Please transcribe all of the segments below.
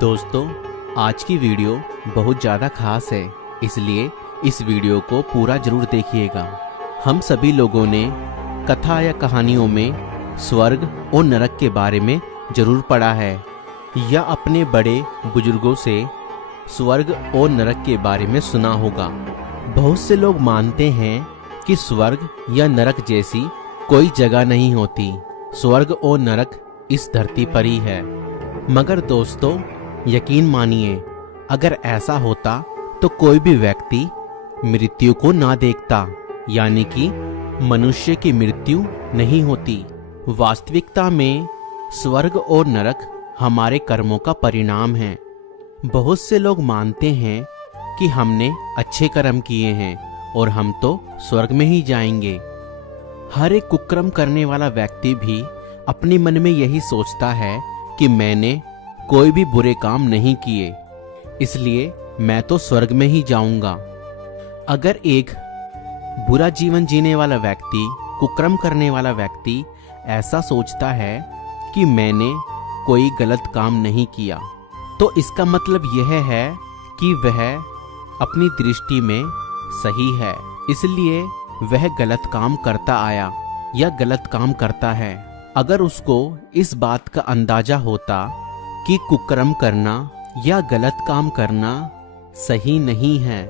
दोस्तों, आज की वीडियो बहुत ज़्यादा खास है, इसलिए इस वीडियो को पूरा जरूर देखिएगा। हम सभी लोगों ने कथा या कहानियों में स्वर्ग और नरक के बारे में जरूर पढ़ा है या अपने बड़े बुजुर्गों से स्वर्ग और नरक के बारे में सुना होगा। बहुत से लोग मानते हैं कि स्वर्ग या नरक जैसी कोई जगह नहीं होती। स्वर्ग और नरक इस धरती पर ही है। मगर दोस्तों, यकीन मानिए, अगर ऐसा होता तो कोई भी व्यक्ति मृत्यु को ना देखता, यानी कि मनुष्य की मृत्यु नहीं होती। वास्तविकता में स्वर्ग और नरक हमारे कर्मों का परिणाम है। बहुत से लोग मानते हैं कि हमने अच्छे कर्म किए हैं और हम तो स्वर्ग में ही जाएंगे। हर एक कुकर्म करने वाला व्यक्ति भी अपने मन में यही सोचता है कि मैंने कोई भी बुरे काम नहीं किए, इसलिए मैं तो स्वर्ग में ही जाऊंगा। अगर एक बुरा जीवन जीने वाला व्यक्ति, कुकर्म करने वाला व्यक्ति ऐसा सोचता है कि मैंने कोई गलत काम नहीं किया, तो इसका मतलब यह है कि वह अपनी दृष्टि में सही है, इसलिए वह गलत काम करता आया या गलत काम करता है। अगर उसको इस बात का अंदाजा होता कि कुकर्म करना या गलत काम करना सही नहीं है,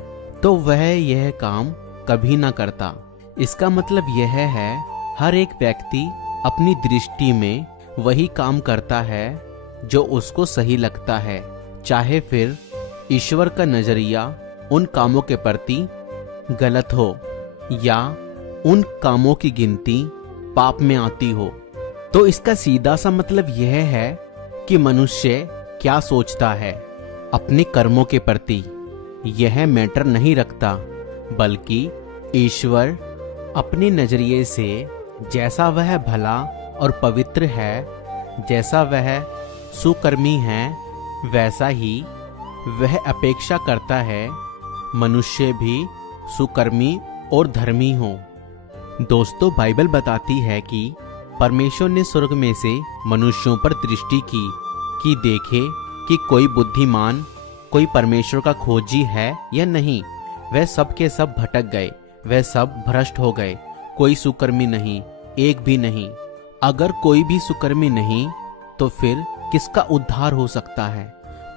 तो वह यह काम कभी ना करता। इसका मतलब यह है, हर एक व्यक्ति अपनी दृष्टि में वही काम करता है जो उसको सही लगता है, चाहे फिर ईश्वर का नजरिया उन कामों के प्रति गलत हो या उन कामों की गिनती पाप में आती हो। तो इसका सीधा सा मतलब यह है कि मनुष्य क्या सोचता है अपने कर्मों के प्रति, यह मैटर नहीं रखता, बल्कि ईश्वर अपने नजरिए से जैसा वह भला और पवित्र है, जैसा वह सुकर्मी है, वैसा ही वह अपेक्षा करता है मनुष्य भी सुकर्मी और धर्मी हो। दोस्तों, बाइबल बताती है कि परमेश्वर ने स्वर्ग में से मनुष्यों पर दृष्टि की कि देखे कि कोई बुद्धिमान, कोई परमेश्वर का खोजी है या नहीं। वह सब के सब भटक गए, वह सब भ्रष्ट हो गए, कोई सुकर्मी नहीं, एक भी नहीं। अगर कोई भी सुकर्मी नहीं, तो फिर किसका उद्धार हो सकता है?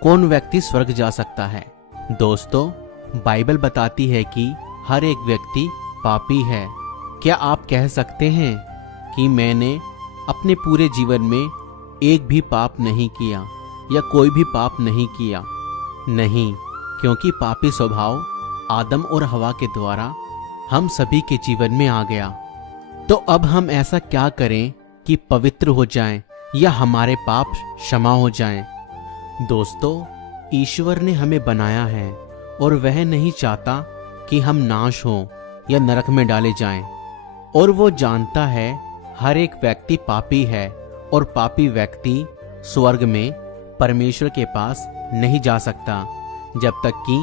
कौन व्यक्ति स्वर्ग जा सकता है? दोस्तों, बाइबल बताती है कि हर एक व्यक्ति पापी है। क्या आप कह सकते हैं कि मैंने अपने पूरे जीवन में एक भी पाप नहीं किया या कोई भी पाप नहीं किया? नहीं, क्योंकि पापी स्वभाव आदम और हवा के द्वारा हम सभी के जीवन में आ गया। तो अब हम ऐसा क्या करें कि पवित्र हो जाएं या हमारे पाप क्षमा हो जाएं? दोस्तों, ईश्वर ने हमें बनाया है और वह नहीं चाहता कि हम नाश हों या नरक में डाले जाएं। और वो जानता है हर एक व्यक्ति पापी है और पापी व्यक्ति स्वर्ग में परमेश्वर के पास नहीं जा सकता जब तक कि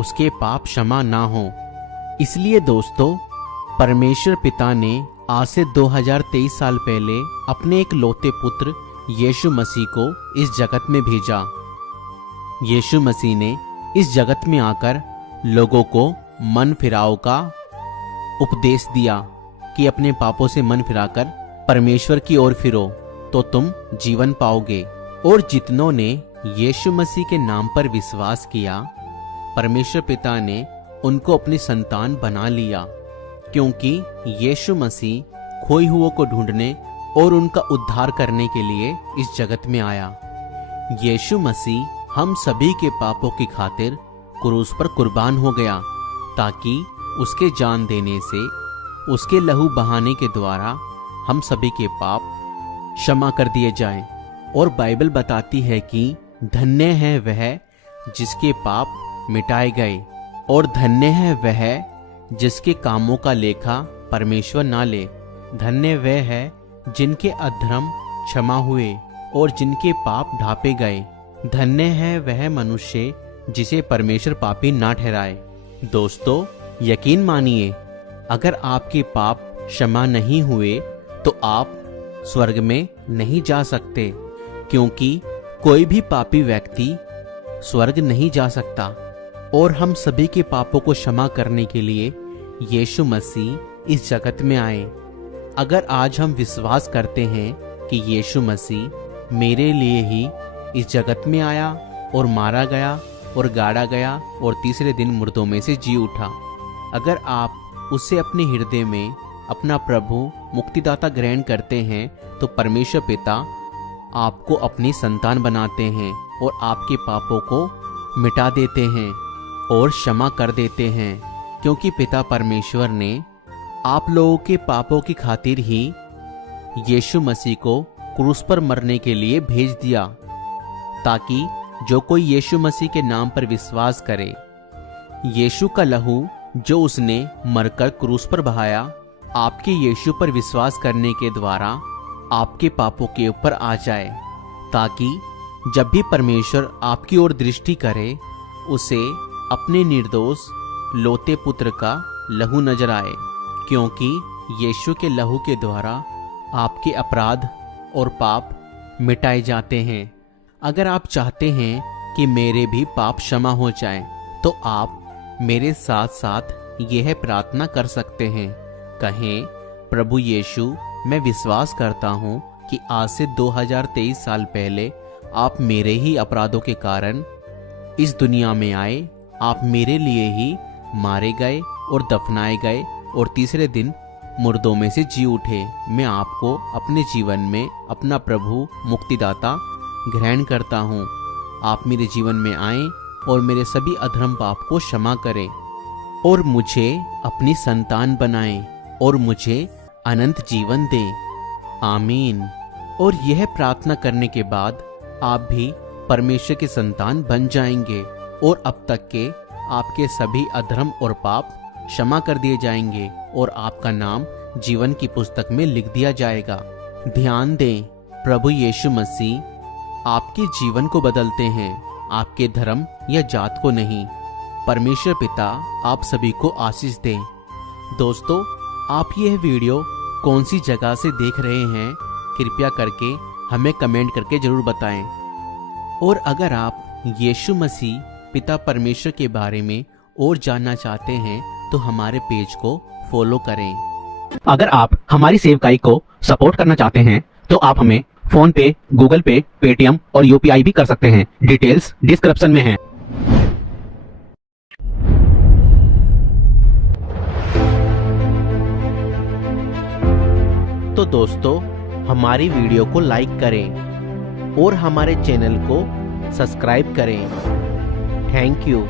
उसके पाप क्षमा ना हो। इसलिए दोस्तों, परमेश्वर पिता ने आज से 2023 साल पहले अपने एक लौते पुत्र यीशु मसीह को इस जगत में भेजा। यीशु मसीह ने इस जगत में आकर लोगों को मन फिराव का उपदेश दिया कि अपने पापों से मन फिराकर परमेश्वर की ओर फिरो तो तुम जीवन पाओगे। और जितनों ने यीशु मसीह के नाम पर विश्वास किया, परमेश्वर पिता ने उनको अपनी संतान बना लिया, क्योंकि यीशु मसीह खोए हुओं को ढूंढने और उनका उद्धार करने के लिए इस जगत में आया। यीशु मसीह हम सभी के पापों की खातिर क्रूस पर कुर्बान हो गया, ताकि उसके जान देने से, उसके लहू बहाने के द्वारा हम सभी के पाप क्षमा कर दिए जाएं। और बाइबल बताती है कि धन्य है वह जिसके पाप मिटाए गए, और धन्य है वह जिसके कामों का लेखा परमेश्वर ना ले। धन्य वह है जिनके अधर्म क्षमा हुए और जिनके पाप ढांपे गए। धन्य है वह मनुष्य जिसे परमेश्वर पापी ना ठहराए। दोस्तों, यकीन मानिए, अगर आपके पाप क्षमा नहीं हुए तो आप स्वर्ग में नहीं जा सकते, क्योंकि कोई भी पापी व्यक्ति स्वर्ग नहीं जा सकता। और हम सभी के पापों को क्षमा करने के लिए यीशु मसीह इस जगत में आए। अगर आज हम विश्वास करते हैं कि यीशु मसीह मेरे लिए ही इस जगत में आया और मारा गया और गाड़ा गया और तीसरे दिन मुर्दों में से जी उठा, अगर आप उसे अपने हृदय में अपना प्रभु मुक्तिदाता ग्रहण करते हैं तो परमेश्वर पिता आपको अपनी संतान बनाते हैं और आपके पापों को मिटा देते हैं और क्षमा कर देते हैं, क्योंकि पिता परमेश्वर ने आप लोगों के पापों की खातिर ही यीशु मसीह को क्रूस पर मरने के लिए भेज दिया, ताकि जो कोई यीशु मसीह के नाम पर विश्वास करे, यीशु का लहू जो उसने मरकर क्रूस पर बहाया, आपके यीशु पर विश्वास करने के द्वारा आपके पापों के ऊपर आ जाए, ताकि जब भी परमेश्वर आपकी ओर दृष्टि करे उसे अपने निर्दोष लोते पुत्र का लहू नजर आए, क्योंकि यीशु के लहू के द्वारा आपके अपराध और पाप मिटाए जाते हैं। अगर आप चाहते हैं कि मेरे भी पाप क्षमा हो जाएं, तो आप मेरे साथ साथ यह प्रार्थना कर सकते हैं। कहें, प्रभु यीशु, मैं विश्वास करता हूँ कि आज से 2023 साल पहले आप मेरे ही अपराधों के कारण इस दुनिया में आए, आप मेरे लिए ही मारे गए और दफनाए गए और तीसरे दिन मुर्दों में से जी उठे। मैं आपको अपने जीवन में अपना प्रभु मुक्तिदाता ग्रहण करता हूँ। आप मेरे जीवन में आएं और मेरे सभी अधर्म पाप को क्षमा करें और मुझे अपनी संतान बनाएं और मुझे अनंत जीवन दें। आमीन। और यह प्रार्थना करने के बाद आप भी परमेश्वर के संतान बन जाएंगे और अब तक के आपके सभी अधर्म और पाप क्षमा कर दिए जाएंगे और आपका नाम जीवन की पुस्तक में लिख दिया जाएगा। ध्यान दें, प्रभु यीशु मसीह आपके जीवन को बदलते हैं, आपके धर्म या जात को नहीं। परमेश्वर पिता आप सभी को आशीष दे। दोस्तों, आप यह वीडियो कौन सी जगह से देख रहे हैं, कृपया करके हमें कमेंट करके जरूर बताएं। और अगर आप यीशु मसीह पिता परमेश्वर के बारे में और जानना चाहते हैं तो हमारे पेज को फॉलो करें। अगर आप हमारी सेवकाई को सपोर्ट करना चाहते हैं तो आप हमें फोन पे, गूगल पे, पेटीएम और यूपीआई भी कर सकते हैं। डिटेल्स डिस्क्रिप्शन में हैं। तो दोस्तों, हमारी वीडियो को लाइक करें और हमारे चैनल को सब्सक्राइब करें। Thank you.